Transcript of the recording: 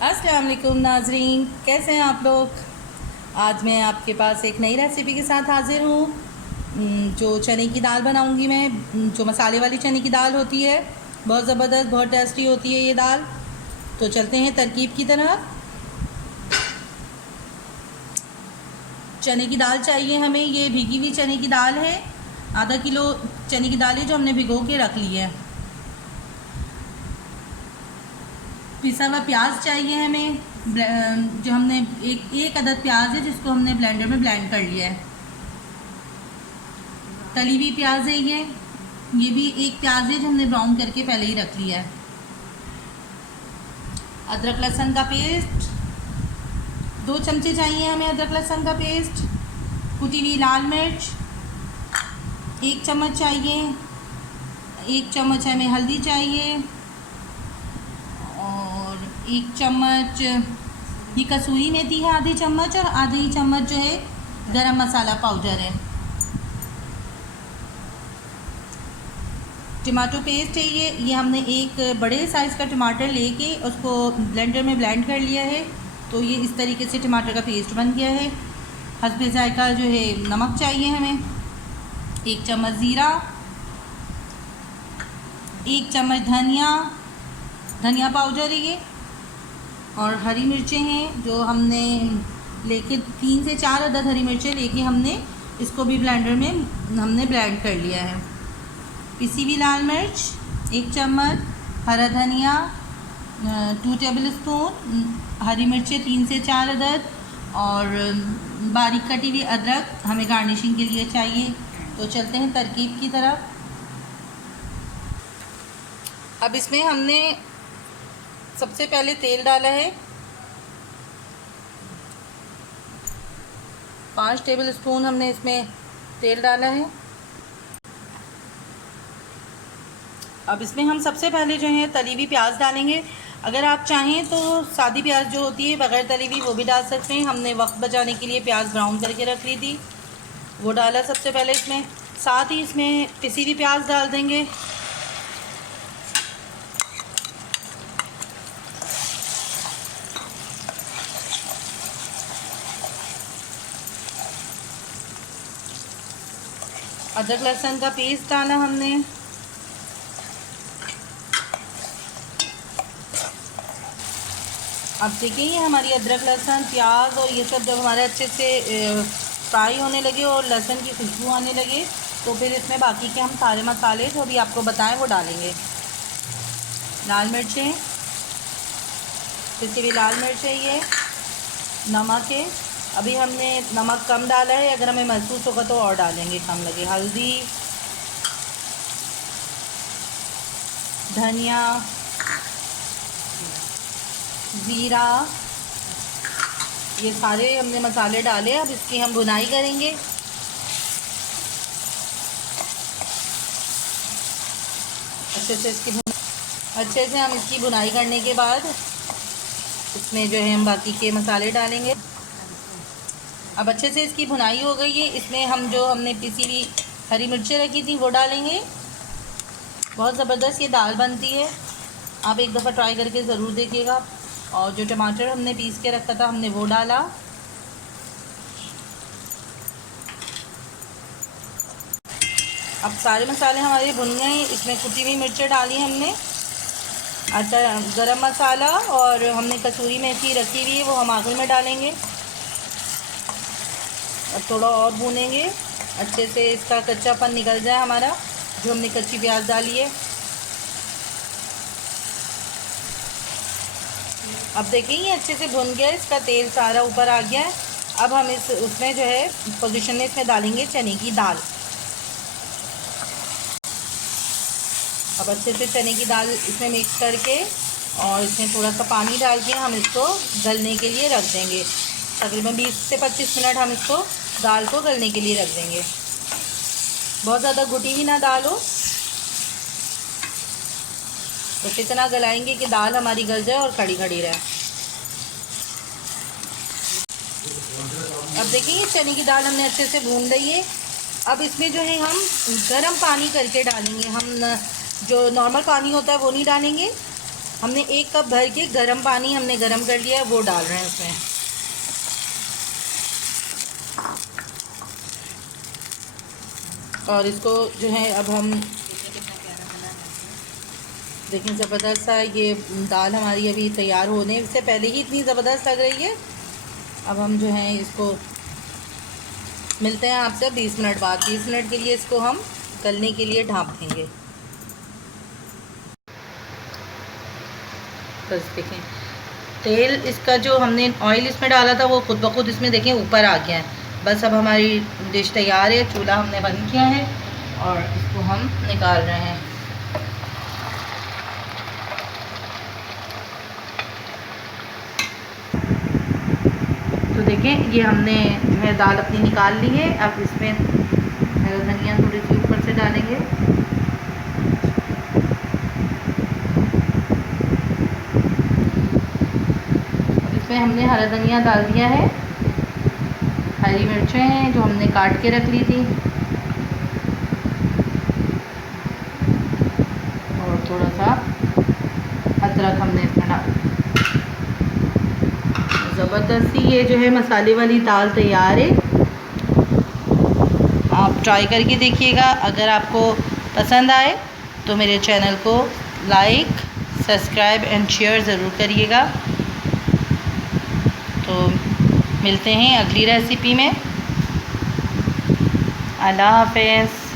अस्सलाम वालेकुम नाजरीन, कैसे हैं आप लोग। आज मैं आपके पास एक नई रेसिपी के साथ हाज़िर हूँ। जो चने की दाल बनाऊँगी मैं, जो मसाले वाली चने की दाल होती है, बहुत ज़बरदस्त, बहुत टेस्टी होती है ये दाल। तो चलते हैं तरकीब की तरफ। चने की दाल चाहिए हमें, ये भीगी हुई चने की दाल है। आधा किलो चने की दाल है जो हमने भिगो के रख ली है। पिसा हुआ प्याज चाहिए हमें, जो हमने एक अदद प्याज है जिसको हमने ब्लेंडर में ब्लेंड कर लिया है। तली हुई प्याज है ये भी एक प्याज है जो हमने ब्राउन करके पहले ही रख लिया है। अदरक लहसुन का पेस्ट 2 चमचे चाहिए हमें। अदरक लहसुन का पेस्ट, कुटी हुई लाल मिर्च 1 चम्मच चाहिए। 1 चम्मच हमें हल्दी चाहिए और 1 चम्मच ये कसूरी मेथी है, आधी चम्मच, और आधी चम्मच जो है गरम मसाला पाउडर है। टमाटो पेस्ट है ये हमने एक बड़े साइज़ का टमाटर लेके उसको ब्लेंडर में ब्लेंड कर लिया है। तो ये इस तरीके से टमाटर का पेस्ट बन गया है। हस्बे जायका जो है नमक चाहिए हमें। 1 चम्मच ज़ीरा, 1 चम्मच धनिया पाउडर है ये, और हरी मिर्चें हैं जो हमने लेके 3 से 4 अदद हरी मिर्चें लेके हमने इसको भी ब्लेंडर में हमने ब्लेंड कर लिया है। पिसी हुई लाल मिर्च 1 चम्मच, हरा धनिया 2 टेबल स्पून, हरी मिर्चें 3 से 4 अदद, और बारीक कटी हुई अदरक हमें गार्निशिंग के लिए चाहिए। तो चलते हैं तरकीब की तरफ। अब इसमें हमने सबसे पहले तेल डाला है 5 टेबल स्पून हमने इसमें तेल डाला है। अब इसमें हम सबसे पहले जो है तली हुई प्याज डालेंगे। अगर आप चाहें तो सादी प्याज जो होती है बग़ैर तली हुई वो भी डाल सकते हैं। हमने वक्त बचाने के लिए प्याज ब्राउन करके रख ली थी, वो डाला सबसे पहले इसमें। साथ ही इसमें पिसी हुई प्याज डाल देंगे। अदरक लहसुन का पेस्ट डाला हमने। अब देखिए ये हमारी अदरक लहसुन प्याज और ये सब जब हमारे अच्छे से फ्राई होने लगे और लहसुन की खुशबू आने लगे तो फिर इसमें बाकी के हम सारे मसाले जो भी आपको बताएं वो डालेंगे। लाल मिर्चें, पिसी हुई लाल मिर्च है ये, नमक है, अभी हमने नमक कम डाला है, अगर हमें महसूस होगा तो और डालेंगे कम लगे। हल्दी, धनिया, ज़ीरा, ये सारे हमने मसाले डाले। अब इसकी हम भुनाई करेंगे। अच्छे से हम इसकी भुनाई करने के बाद इसमें जो है हम बाकी के मसाले डालेंगे। अब अच्छे से इसकी भुनाई हो गई है। इसमें हम जो हमने पिसी हुई हरी मिर्चें रखी थी वो डालेंगे। बहुत ज़बरदस्त ये दाल बनती है, आप एक दफ़ा ट्राई करके ज़रूर देखिएगा। और जो टमाटर हमने पीस के रखा था हमने वो डाला। अब सारे मसाले हमारे भुन गए। इसमें कुटी हुई मिर्चें डाली हमने, अच्छा गरम मसाला, और हमने कसूरी मेथी रखी हुई है वो हम आखिर में डालेंगे। अब थोड़ा और भूनेंगे अच्छे से, इसका कच्चापन निकल जाए हमारा, जो हमने कच्ची प्याज डाली है। अब देखिए ये अच्छे से भुन गया, इसका तेल सारा ऊपर आ गया है। अब हम उसमें जो है पोजीशन में इसमें डालेंगे चने की दाल। अब अच्छे से चने की दाल इसमें मिक्स करके और इसमें थोड़ा सा पानी डाल के हम इसको गलने के लिए रख देंगे। तकरीबन 20 से 25 मिनट हम इसको दाल को गलने के लिए रख देंगे। बहुत ज़्यादा घुटी हुई ना दाल हो, बस इतना गलाएंगे कि दाल हमारी गल जाए और खड़ी खड़ी रहे। अब देखिए ये चने की दाल हमने अच्छे से भून ली है। अब इसमें जो है हम गर्म पानी करके डालेंगे। हम जो नॉर्मल पानी होता है वो नहीं डालेंगे, हमने 1 कप भर के गर्म पानी हमने गर्म कर लिया है, वो डाल रहे हैं उसमें। और इसको जो है अब हम देखें, ज़बरदस्त सा ये दाल हमारी अभी तैयार होने से पहले ही इतनी ज़बरदस्त लग रही है। अब हम जो है इसको मिलते हैं आपसे 20 मिनट बाद। 20 मिनट के लिए इसको हम गलने के लिए ढाँप देंगे। बस देखें, तेल इसका जो हमने ऑयल इसमें डाला था वो खुद ब खुद इसमें देखें ऊपर आ गया है। बस अब हमारी डिश तैयार है। चूल्हा हमने बंद किया है और इसको हम निकाल रहे हैं। तो देखें, ये हमने जो है दाल अपनी निकाल ली है। अब इसमें हरा धनिया थोड़ी सी ऊपर से डालेंगे। अब इसमें हमने हरा धनिया डाल दिया है। हरी मिर्चें हैं जो हमने काट के रख ली थी, और थोड़ा सा अदरक हमने इसमें डाला। ज़बरदस्त सी ये जो है मसाले वाली दाल तैयार है। आप ट्राई करके देखिएगा। अगर आपको पसंद आए तो मेरे चैनल को लाइक, सब्सक्राइब एंड शेयर ज़रूर करिएगा। तो मिलते हैं अगली रेसिपी में। अल्लाह हाफ़िज़।